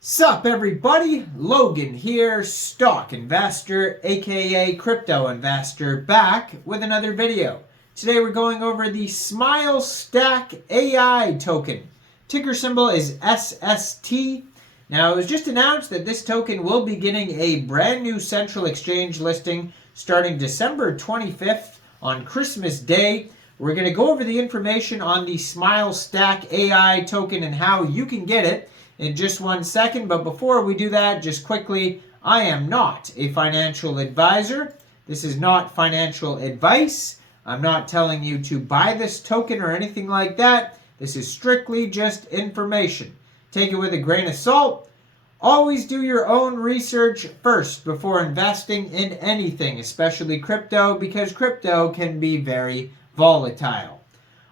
Sup everybody, Logan here, stock investor aka crypto investor, back with another video. Today we're going over the SmileStackAI token. Ticker symbol is SST. Now it was just announced that this token will be getting a brand new central exchange listing starting December 25th on Christmas Day. We're going to go over the information on the SmileStackAI token and how you can get it in just 1 second. But before we do that, just quickly, I am not a financial advisor. This is not financial advice. I'm not telling you to buy this token or anything like that. This is strictly just information. Take it with a grain of salt. Always do your own research first before investing in anything, especially crypto, because crypto can be very volatile.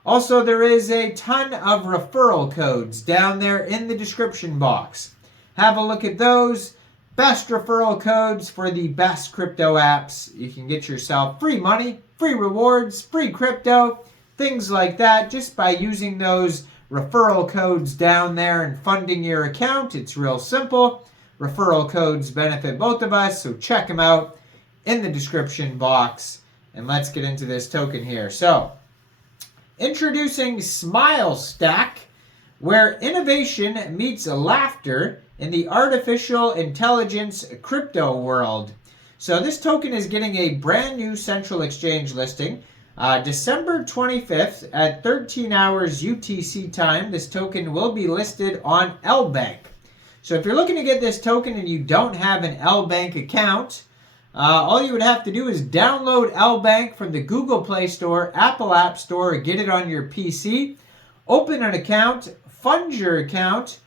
Also, there is a ton of referral codes down there in the description box. Have a look at those. Best referral codes for the best crypto apps. You can get yourself free money, free rewards, free crypto, things like that just by using those referral codes down there and funding your account. It's real simple. Referral codes benefit both of us, so check them out in the description box. And let's get into this token here. So, introducing SmileStack, where innovation meets laughter in the artificial intelligence crypto world. So this token is getting a brand new central exchange listing. December 25th at 13 hours UTC time, this token will be listed on LBANK. So if you're looking to get this token and you don't have an LBANK account, all you would have to do is download LBANK from the Google Play Store, Apple App Store, or get it on your PC. Open an account, fund your account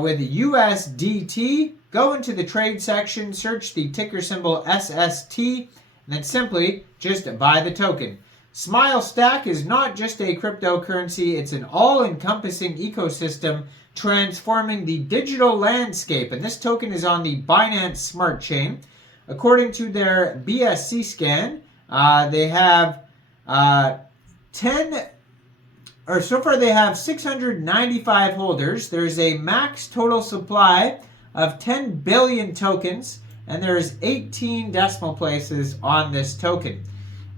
with USDT. Go into the trade section, search the ticker symbol SST, and then simply just buy the token. SmileStack is not just a cryptocurrency, it's an all-encompassing ecosystem transforming the digital landscape. And this token is on the Binance Smart Chain. According to their BSC scan, they have so far they have 695 holders. There's a max total supply of 10 billion tokens, and there's 18 decimal places on this token.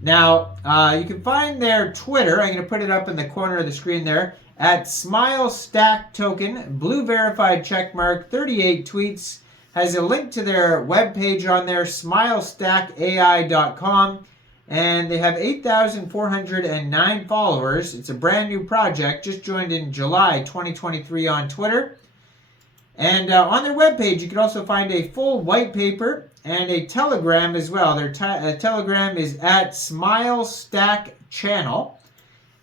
Now, you can find their Twitter. I'm going to put it up in the corner of the screen there at SmileStackToken, blue verified checkmark, 38 tweets. Has a link to their webpage on there, SmileStackAI.com, and they have 8,409 followers. It's a brand new project, just joined in July 2023 on Twitter. And on their webpage, you can also find a full white paper and a Telegram as well. Their Telegram is at SmileStackChannel.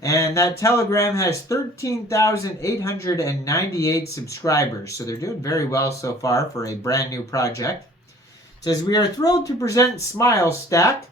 And that Telegram has 13,898 subscribers. So they're doing very well so far for a brand new project. It says, we are thrilled to present SmileStack,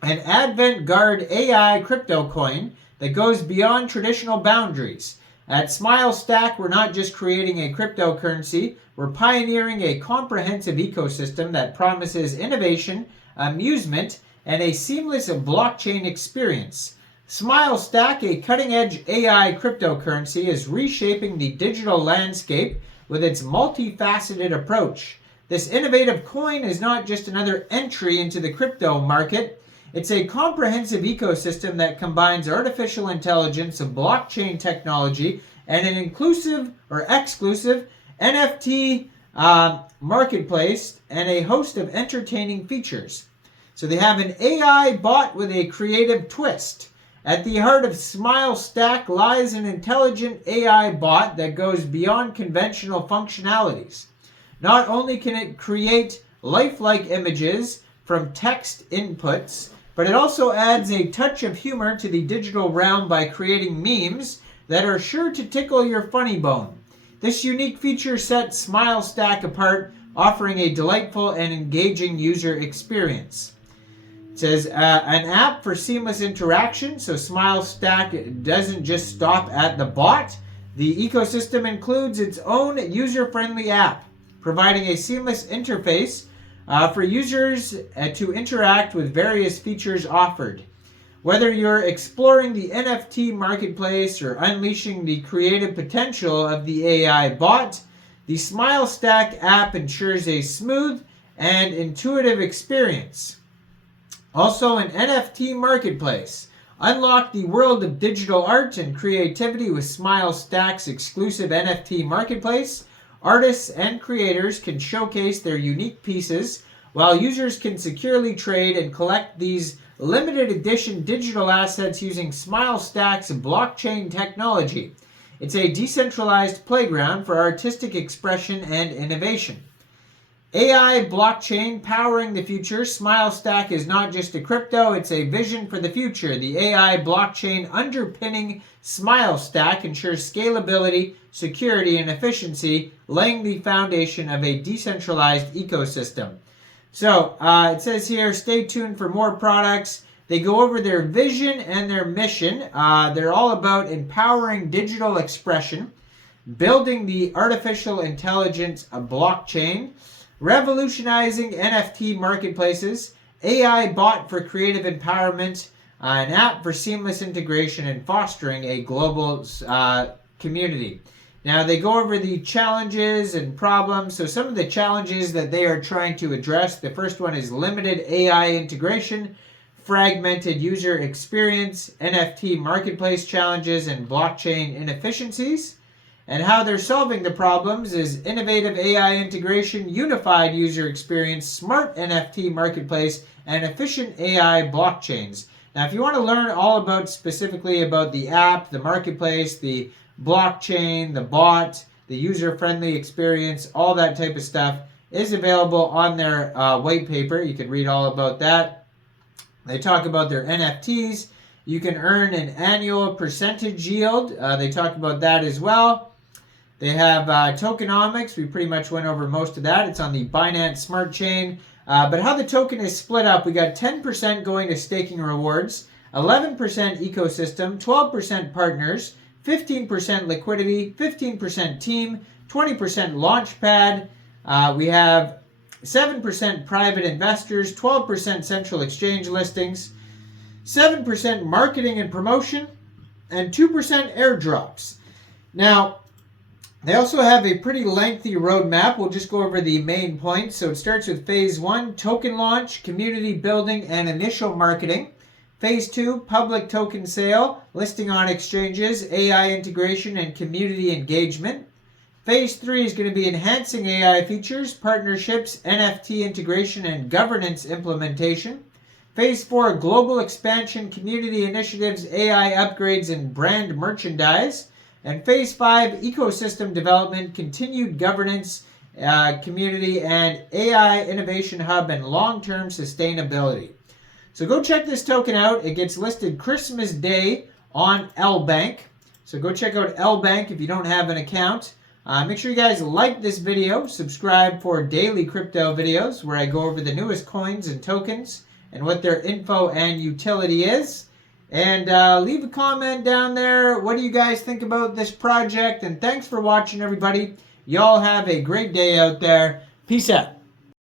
an avant-garde AI crypto coin that goes beyond traditional boundaries. At SmileStack, we're not just creating a cryptocurrency, we're pioneering a comprehensive ecosystem that promises innovation, amusement, and a seamless blockchain experience. SmileStack, a cutting-edge AI cryptocurrency, is reshaping the digital landscape with its multifaceted approach. This innovative coin is not just another entry into the crypto market. It's a comprehensive ecosystem that combines artificial intelligence, blockchain technology, and an inclusive or exclusive NFT marketplace and a host of entertaining features. So they have an AI bot with a creative twist. At the heart of SmileStack lies an intelligent AI bot that goes beyond conventional functionalities. Not only can it create lifelike images from text inputs, but it also adds a touch of humor to the digital realm by creating memes that are sure to tickle your funny bone. This unique feature sets SmileStack apart, offering a delightful and engaging user experience. It says an app for seamless interaction, so SmileStack doesn't just stop at the bot. The ecosystem includes its own user-friendly app, providing a seamless interface for users to interact with various features offered. Whether you're exploring the NFT marketplace or unleashing the creative potential of the AI bot, The SmileStack app ensures a smooth and intuitive experience. Also, an NFT marketplace. Unlock the world of digital art and creativity with SmileStack's exclusive NFT marketplace. Artists and creators can showcase their unique pieces, while users can securely trade and collect these limited edition digital assets using SmileStack's blockchain technology. It's a decentralized playground for artistic expression and innovation. AI blockchain powering the future. SmileStack is not just a crypto, it's a vision for the future. The AI blockchain underpinning SmileStack ensures scalability, security, and efficiency, laying the foundation of a decentralized ecosystem. So it says here, stay tuned for more products. They go over their vision and their mission. They're all about empowering digital expression, building the artificial intelligence blockchain, revolutionizing NFT marketplaces, AI bot for creative empowerment, an app for seamless integration, and fostering a global community. Now, they go over the challenges and problems. So some of the challenges that they are trying to address, the first one is limited AI integration, fragmented user experience, NFT marketplace challenges, and blockchain inefficiencies. And how they're solving the problems is innovative AI integration, unified user experience, smart NFT marketplace, and efficient AI blockchains. Now, if you want to learn all about specifically about the app, the marketplace, the blockchain, the bot, the user-friendly experience, all that type of stuff is available on their white paper. You can read all about that. They talk about their NFTs. You can earn an annual percentage yield. They talk about that as well. They have tokenomics. We pretty much went over most of that. It's on the Binance Smart Chain. But how the token is split up, we got 10% going to staking rewards, 11% ecosystem, 12% partners, 15% liquidity, 15% team, 20% launchpad. We have 7% private investors, 12% central exchange listings, 7% marketing and promotion, and 2% airdrops. Now, they also have a pretty lengthy roadmap. We'll just go over the main points. So it starts with Phase 1, token launch, community building, and initial marketing. Phase 2, public token sale, listing on exchanges, AI integration, and community engagement. Phase 3 is going to be enhancing AI features, partnerships, NFT integration, and governance implementation. Phase 4, global expansion, community initiatives, AI upgrades, and brand merchandise. And Phase 5, ecosystem development, continued governance, community, and AI innovation hub, and long-term sustainability. So go check this token out. It gets listed Christmas Day on LBANK. So go check out LBANK if you don't have an account. Make sure you guys like this video. Subscribe for daily crypto videos where I go over the newest coins and tokens and what their info and utility is. And leave a comment down there. What do you guys think about this project? And thanks for watching, everybody. Y'all have a great day out there. Peace out.